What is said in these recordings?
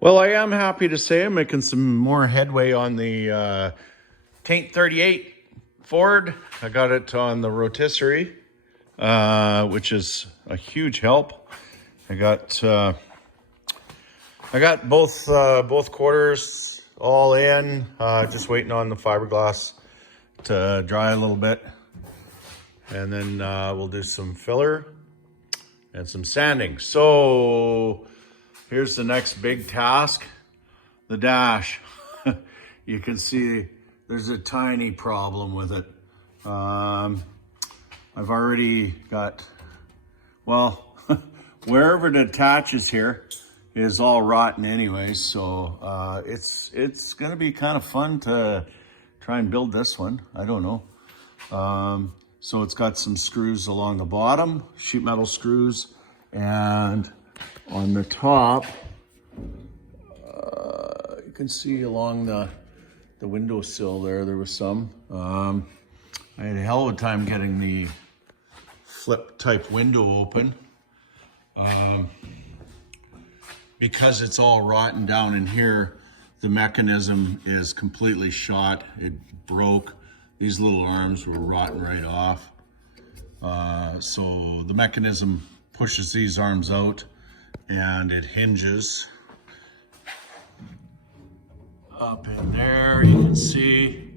Well, I am happy to say I'm making some more headway on the Taint 38 Ford. I got it on the rotisserie, which is a huge help. I got both quarters all in, just waiting on the fiberglass to dry a little bit, and then we'll do some filler and some sanding. So here's the next big task, the dash. You can see there's a tiny problem with it. I've already got, well, wherever it attaches here is all rotten anyway, so it's gonna be kind of fun to try and build this one. I don't know. So it's got some screws along the bottom, sheet metal screws, and on the top, you can see along the windowsill there was some. I had a hell of a time getting the flip type window open because it's all rotten down in here. The mechanism is completely shot. It broke. These little arms were rotten right off. So the mechanism pushes these arms out and it hinges up in there. You can see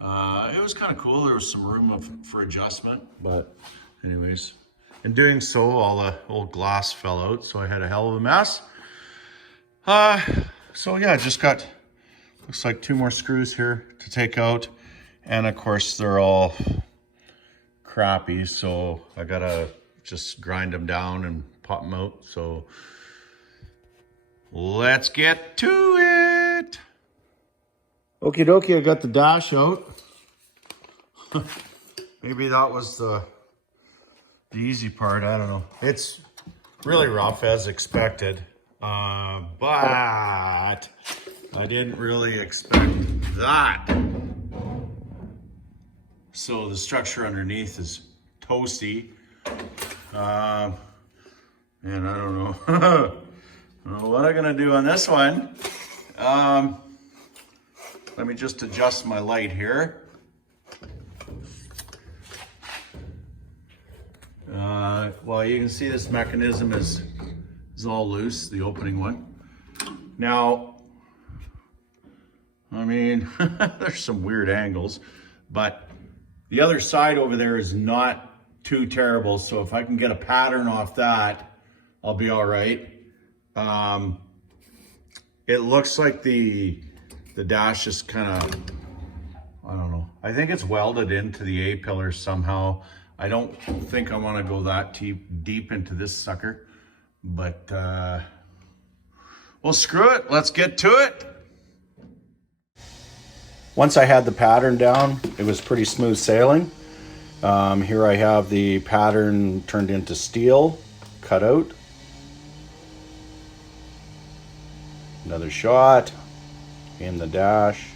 it was kind of cool. There was some room for adjustment, but anyways, in doing so, all the old glass fell out, so I had a hell of a mess. So yeah, just got, looks like 2 more screws here to take out, and of course they're all crappy, so I gotta just grind them down and pop them out. So let's get to it. Okie dokie, I got the dash out. Maybe that was the easy part, I don't know. It's really rough as expected, but I didn't really expect that. So the structure underneath is toasty, and I don't know, I don't know what I'm gonna do on this one. Let me just adjust my light here. Well, you can see this mechanism is all loose, the opening one. Now, I mean, there's some weird angles, but the other side over there is not too terrible. So if I can get a pattern off that, I'll be all right. It looks like the dash is kind of, I don't know. I think it's welded into the A-pillar somehow. I don't think I want to go that deep into this sucker, but well, screw it. Let's get to it. Once I had the pattern down, it was pretty smooth sailing. Here I have the pattern turned into steel, cut out. Another shot in the dash.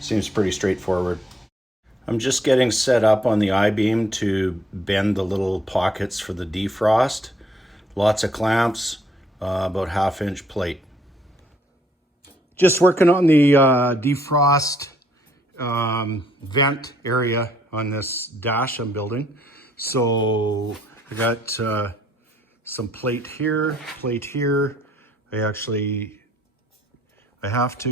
Seems pretty straightforward. I'm just getting set up on the I-beam to bend the little pockets for the defrost. Lots of clamps, about 1/2 inch plate. Just working on the defrost vent area on this dash I'm building. So I got some plate here, plate here. I have to,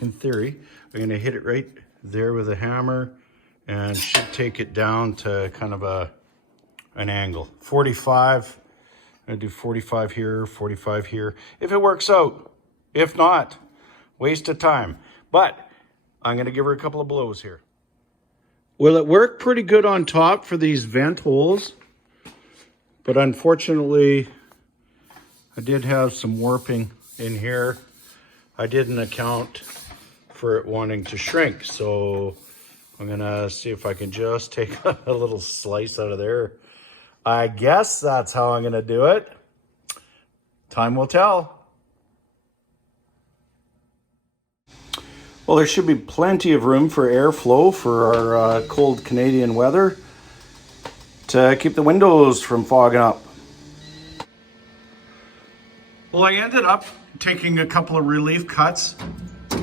in theory, I'm gonna hit it right there with a hammer and should take it down to kind of an angle. 45, I'm gonna do 45 here, 45 here, if it works out. If not, waste of time. But I'm gonna give her a couple of blows here. Well, it worked pretty good on top for these vent holes, but unfortunately, I did have some warping in here. I didn't account for it wanting to shrink, so I'm gonna see if I can just take a little slice out of there. I guess that's how I'm gonna do it. Time will tell. Well, there should be plenty of room for airflow for our cold Canadian weather to keep the windows from fogging up. Well, I ended up taking a couple of relief cuts,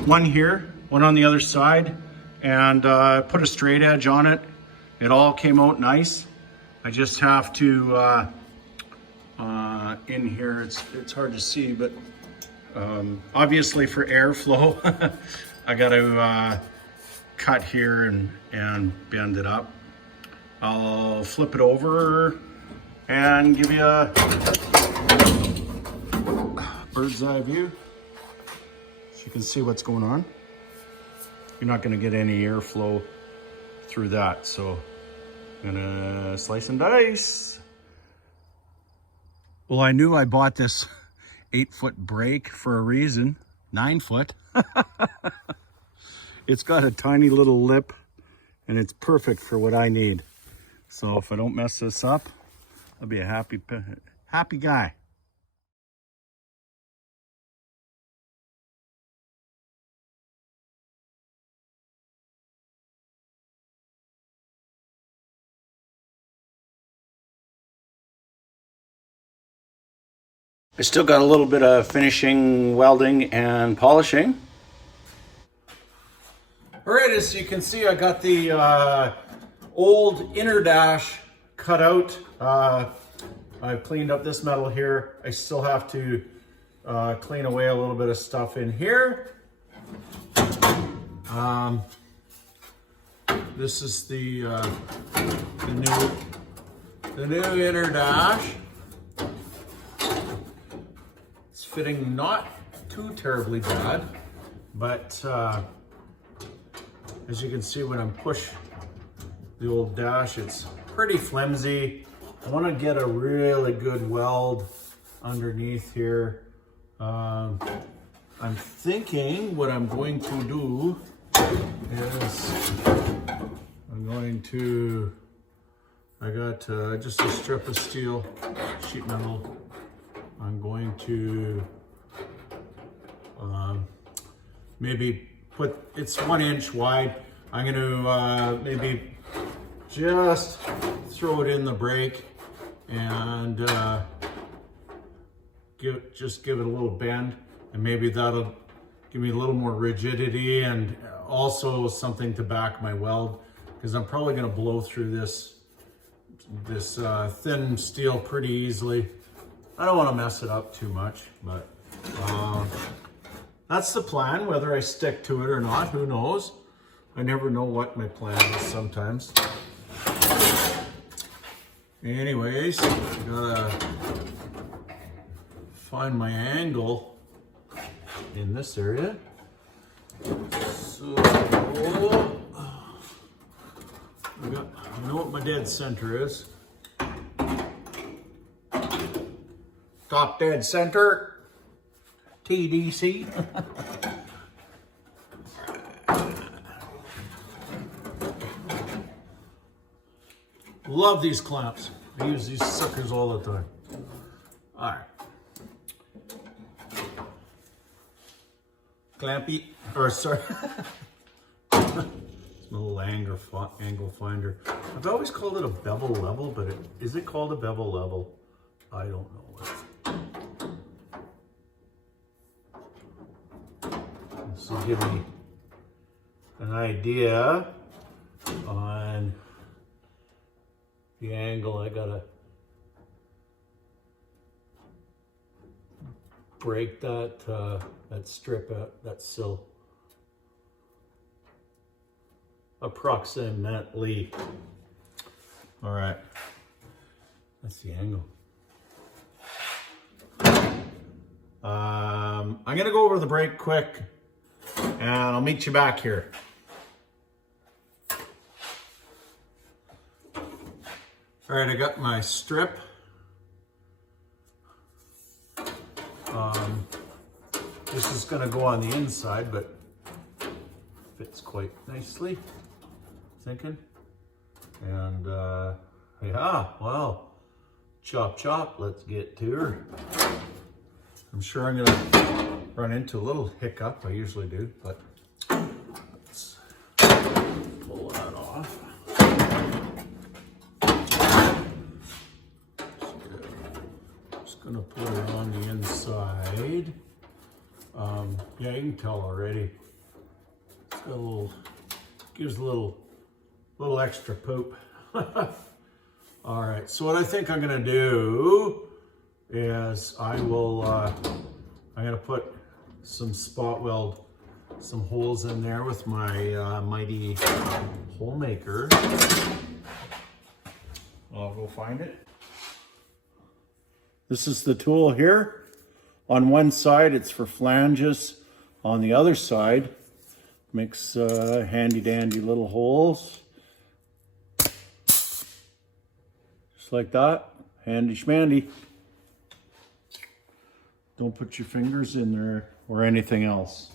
one here, one on the other side, and put a straight edge on it. It all came out nice. I just have to, in here, it's hard to see, but obviously for airflow, I got to cut here and bend it up. I'll flip it over and give you a bird's eye view so you can see what's going on. You're not going to get any airflow through that, so I'm gonna slice and dice. Well, I knew I bought this 8-foot brake for a reason. 9 foot. It's got a tiny little lip and it's perfect for what I need. So if I don't mess this up, I'll be a happy guy. I still got a little bit of finishing, welding, and polishing. All right, as you can see, I got the old inner dash cut out. I've cleaned up this metal here. I still have to clean away a little bit of stuff in here. This is the new inner dash. Fitting not too terribly bad, but as you can see when I push the old dash, it's pretty flimsy. I want to get a really good weld underneath here. I'm thinking what I'm going to do is I got just a strip of steel, sheet metal. I'm going to maybe put, it's 1 inch wide. I'm going to maybe just throw it in the brake and give it a little bend, and maybe that'll give me a little more rigidity and also something to back my weld, because I'm probably going to blow through this thin steel pretty easily. I don't want to mess it up too much, but that's the plan. Whether I stick to it or not, who knows? I never know what my plan is sometimes. Anyways, I gotta find my angle in this area. So I know what my dead center is. Top dead center, TDC. Love these clamps. I use these suckers all the time. All right. Clampy, or sorry. It's a little angle finder. I've always called it a bevel level, but is it called a bevel level? I don't know. This will give me an idea on the angle I gotta break that strip out, that sill approximately. All right, that's the angle. I'm gonna go over the brake quick and I'll meet you back here. All right, I got my strip. This is gonna go on the inside, but fits quite nicely, thinking. And yeah, well, chop chop, let's get to her. I'm sure I'm gonna run into a little hiccup, I usually do, but let's pull that off. Just gonna put it on the inside. Yeah, you can tell already. It's got a little, gives a little extra poop. All right, so what I think I'm gonna do is I'm gonna put some spot weld, some holes in there with my mighty hole maker. I'll go find it. This is the tool here. On one side, it's for flanges. On the other side, makes handy dandy little holes. Just like that, handy schmandy. Don't put your fingers in there or anything else.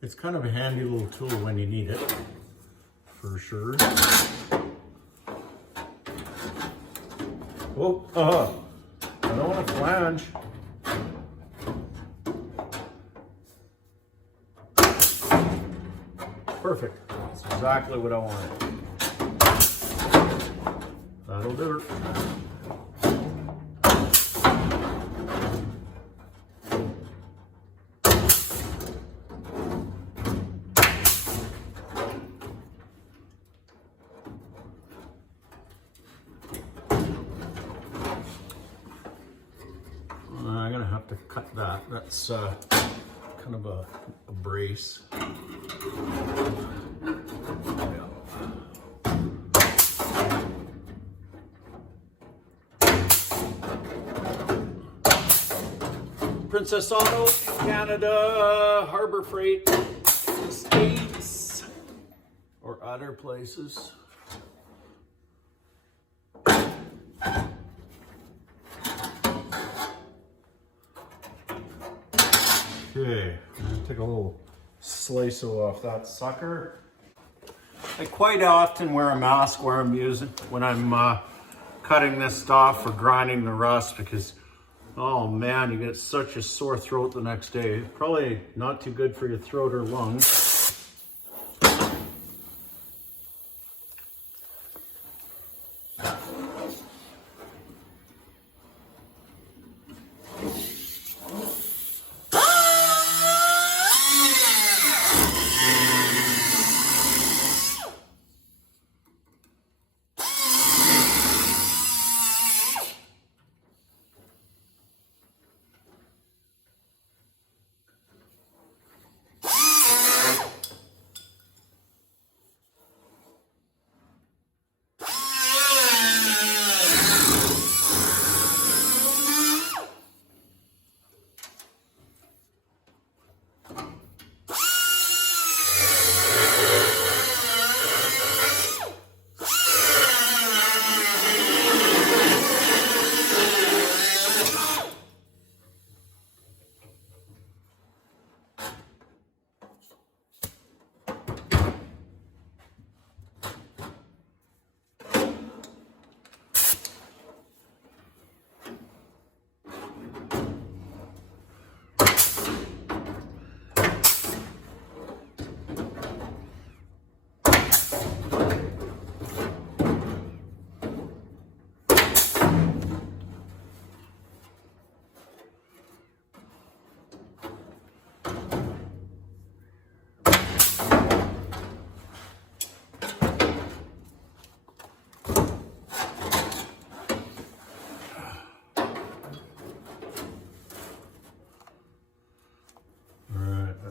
It's kind of a handy little tool when you need it, for sure. Oh, I don't want to flange. Perfect. That's exactly what I wanted. That'll do it. I'm gonna have to cut that. That's kind of a brace. Princess Auto, Canada, Harbor Freight, the States, or other places. Okay, I'm gonna take a little slice off that sucker. I quite often wear a mask when I'm cutting this stuff or grinding the rust, because oh man, you get such a sore throat the next day. Probably not too good for your throat or lungs.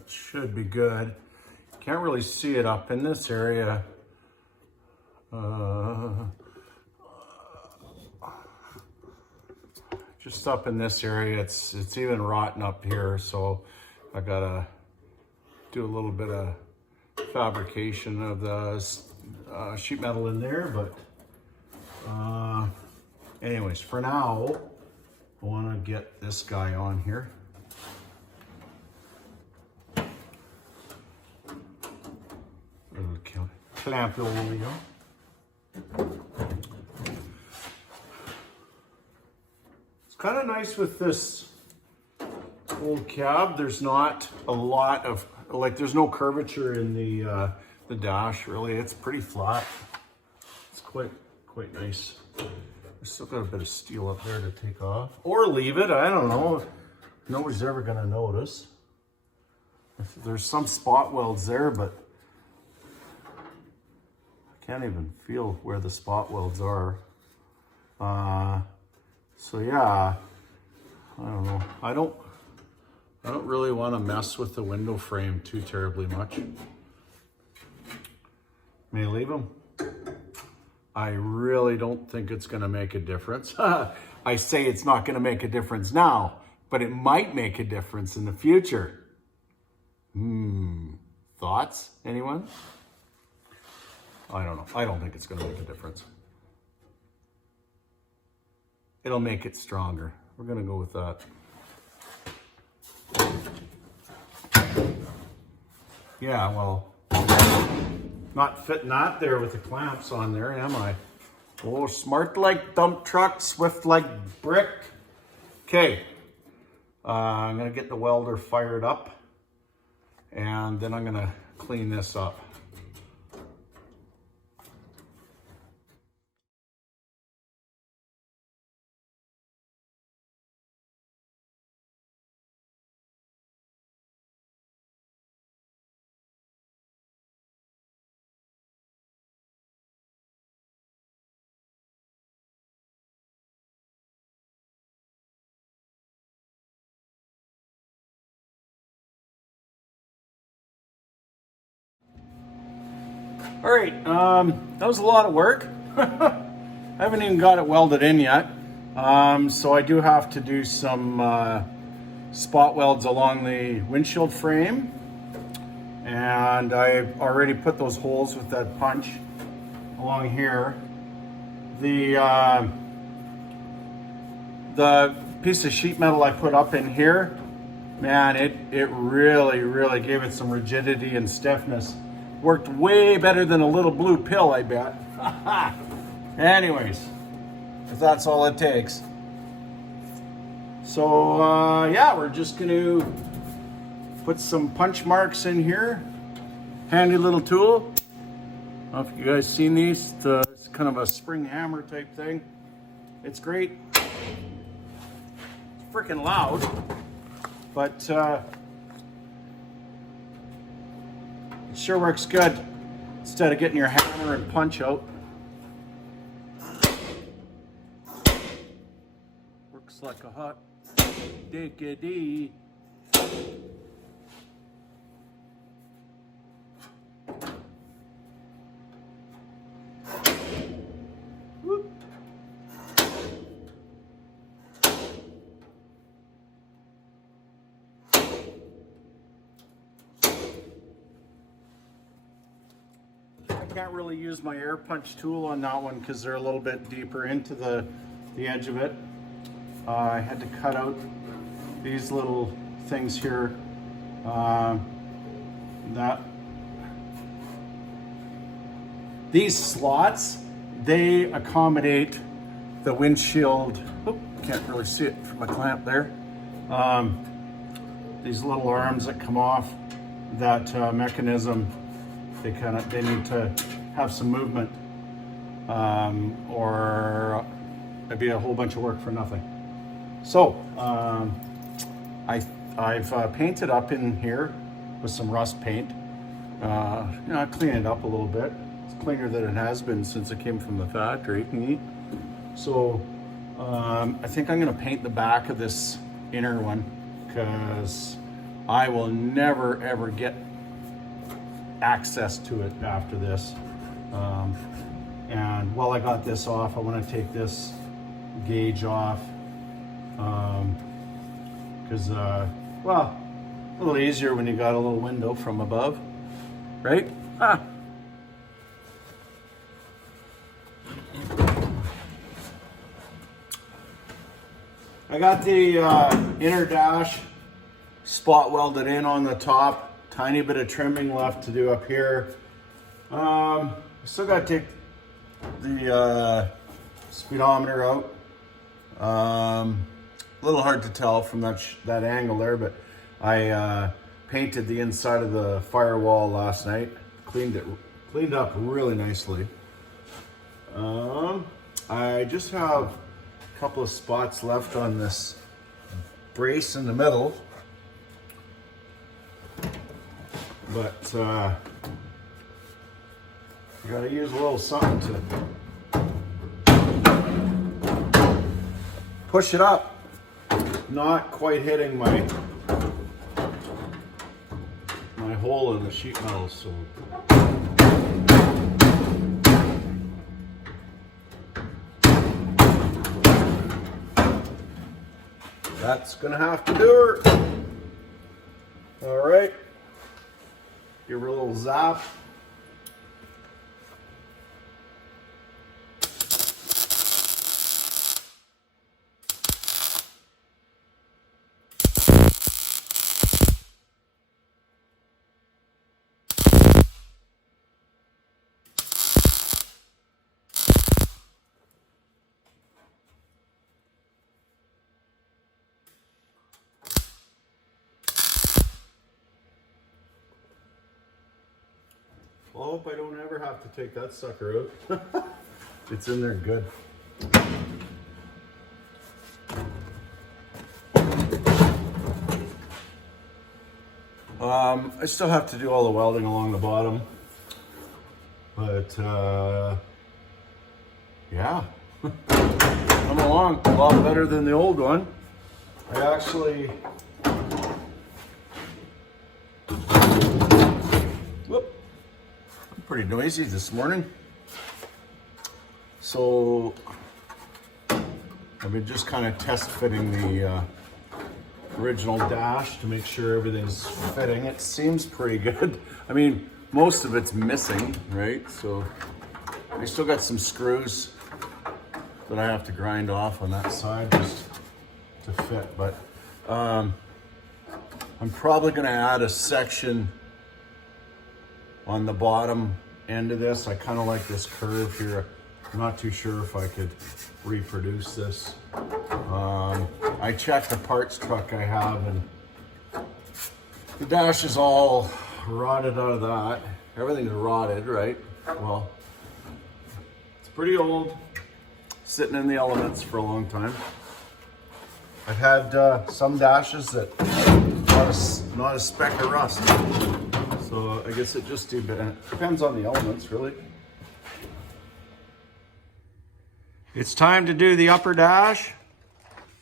Should be good. Can't really see it up in this area. Just up in this area, it's even rotten up here, so I gotta do a little bit of fabrication of the sheet metal in there. But anyways, for now, I want to get this guy on here. Clamp the wheel. kind of nice with this old cab. There's not a lot of, like, there's no curvature in the dash, really. It's pretty flat. It's quite nice. There's still got a bit of steel up there to take off. Or leave it, I don't know. Nobody's ever gonna notice. There's some spot welds there, but I can't even feel where the spot welds are. So yeah, I don't know. I don't really want to mess with the window frame too terribly much. May I leave them? I really don't think it's going to make a difference. I say it's not going to make a difference now, but it might make a difference in the future. Thoughts? Anyone? I don't know. I don't think it's going to make a difference. It'll make it stronger. We're going to go with that. Yeah, well, not fitting that there with the clamps on there, am I? Oh, smart like dump truck, swift like brick. Okay, I'm gonna get the welder fired up, and then I'm gonna clean this up. All right, that was a lot of work. I haven't even got it welded in yet. So I do have to do some spot welds along the windshield frame. And I've already put those holes with that punch along here. The piece of sheet metal I put up in here, man, it really gave it some rigidity and stiffness. Worked way better than a little blue pill, I bet. Anyways, if that's all it takes. So yeah, we're just gonna put some punch marks in here. Handy little tool. I don't know if you guys seen these. It's kind of a spring hammer type thing. It's great. It's freaking loud, but it sure works good instead of getting your hammer and punch out. Works like a hot diggity. Whoop. Can't really use my air punch tool on that one because they're a little bit deeper into the edge of it. I had to cut out these little things here. These slots, they accommodate the windshield. Oh, can't really see it from a clamp there. These little arms that come off that mechanism. They need to have some movement, or it'd be a whole bunch of work for nothing. So I've painted up in here with some rust paint. I clean it up a little bit. It's cleaner than it has been since it came from the factory. So I think I'm gonna paint the back of this inner one because I will never ever get access to it after this. And while I got this off, I want to take this gauge off because well, a little easier when you got a little window from above, right? I got the inner dash spot welded in on the top. Tiny bit of trimming left to do up here. Still got to take the speedometer out. A little hard to tell from that angle there, but I painted the inside of the firewall last night. Cleaned up really nicely. I just have a couple of spots left on this brace in the middle, but you gotta use a little something to push it up. Not quite hitting my hole in the sheet metal, so that's gonna have to do her. All right, give her a little zap. I hope I don't ever have to take that sucker out. It's in there good. I still have to do all the welding along the bottom, but yeah, I'm along a lot better than the old one. I actually, I'm pretty noisy this morning, so I've been just kind of test fitting the original dash to make sure everything's fitting. It seems pretty good. I mean, most of it's missing, right? So I still got some screws that I have to grind off on that side just to fit, but I'm probably gonna add a section on the bottom end of this. I kind of like this curve here. I'm not too sure if I could reproduce this. I checked the parts truck I have, and the dash is all rotted out of that. Everything's rotted, right? Well, it's pretty old, sitting in the elements for a long time. I've had some dashes that not a speck of rust. So I guess it just depends on the elements, really. It's time to do the upper dash,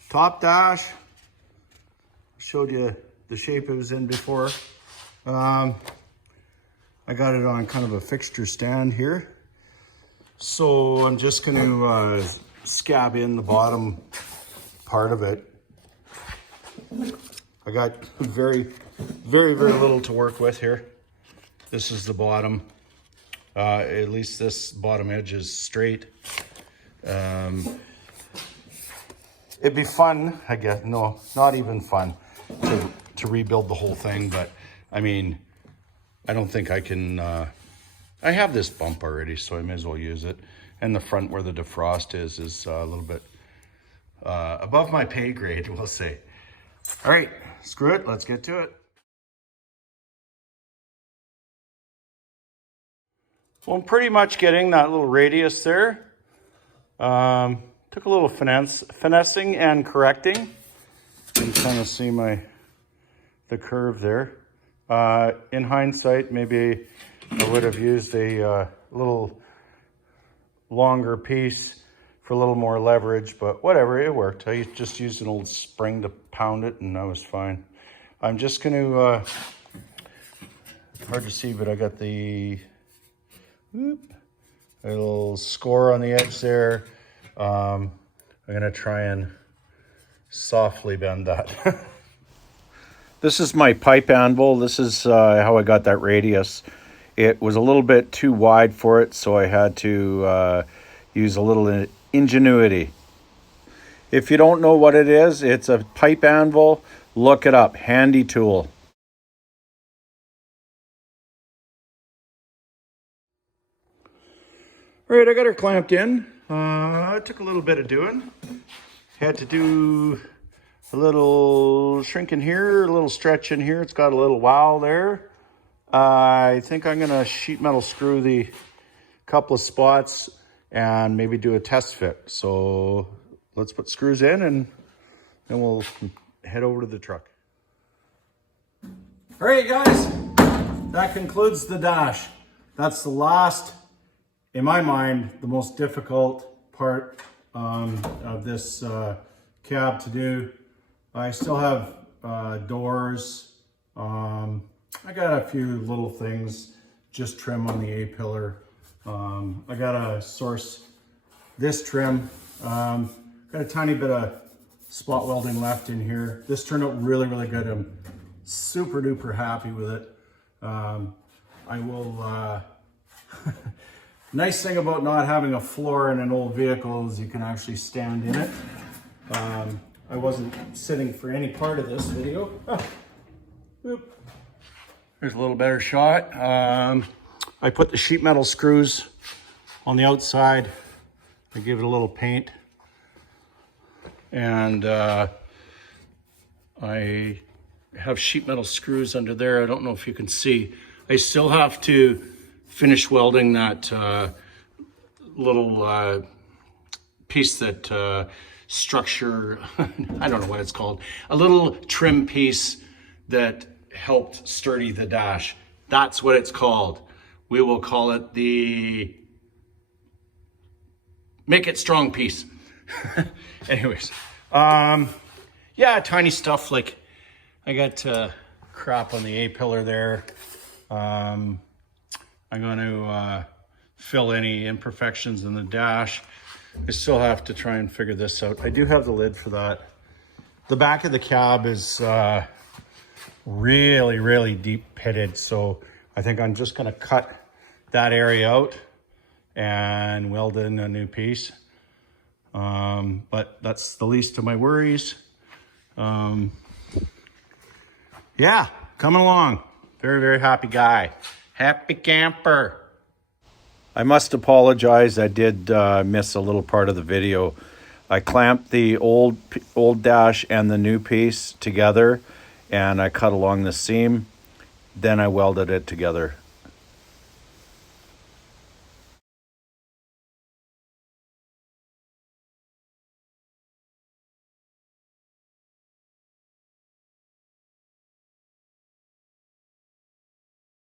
top dash. Showed you the shape it was in before. I got it on kind of a fixture stand here. So I'm just going to scab in the bottom part of it. I got very little to work with here. This is the bottom. At least this bottom edge is straight. It'd be fun, I guess. No, not even fun to rebuild the whole thing. But I mean, I don't think I can. I have this bump already, so I may as well use it. And the front where the defrost is a little bit above my pay grade, we'll say. All right, screw it. Let's get to it. Well, I'm pretty much getting that little radius there. Took a little finessing and correcting. You can kind of see the curve there. In hindsight, maybe I would have used a little longer piece for a little more leverage, but whatever, it worked. I just used an old spring to pound it, and I was fine. I'm just going to, hard to see, but I got the a little score on the edge there. I'm gonna try and softly bend that. This is my pipe anvil. This is how I got that radius. It was a little bit too wide for it, so I had to use a little ingenuity. If you don't know what it is, it's a pipe anvil. Look it up, handy tool. All right, I got her clamped in. It took a little bit of doing. Had to do A little shrink in here, a little stretch in here. It's got a little wow there. I think I'm gonna sheet metal screw the couple of spots and maybe do a test fit. So let's put screws in and then we'll head over to the truck. All right, guys, that concludes the dash. That's the last, in my mind, the most difficult part of this cab to do. I still have doors. I got a few little things, just trim on the A-pillar. I gotta source this trim. Got a tiny bit of spot welding left in here. This turned out really, really good. I'm super duper happy with it. I will, nice thing about not having a floor in an old vehicle is you can actually stand in it. I wasn't sitting for any part of this video. Here's a little better shot. I put the sheet metal screws on the outside. I give it a little paint. And I have sheet metal screws under there. I don't know if you can see. I still have to finish welding that little piece that structure, I don't know what it's called, a little trim piece that helped sturdy the dash. That's what it's called. We will call it the make it strong piece. Anyways, yeah, tiny stuff like I got crap on the A-pillar there. I'm going to fill any imperfections in the dash. I still have to try and figure this out. I do have the lid for that. The back of the cab is really, really deep pitted. So I think I'm just going to cut that area out and weld in a new piece. But that's the least of my worries. Yeah, coming along. Very, very happy guy. Happy camper. I must apologize. I did miss a little part of the video. I clamped the old dash and the new piece together, and I cut along the seam. Then I welded it together.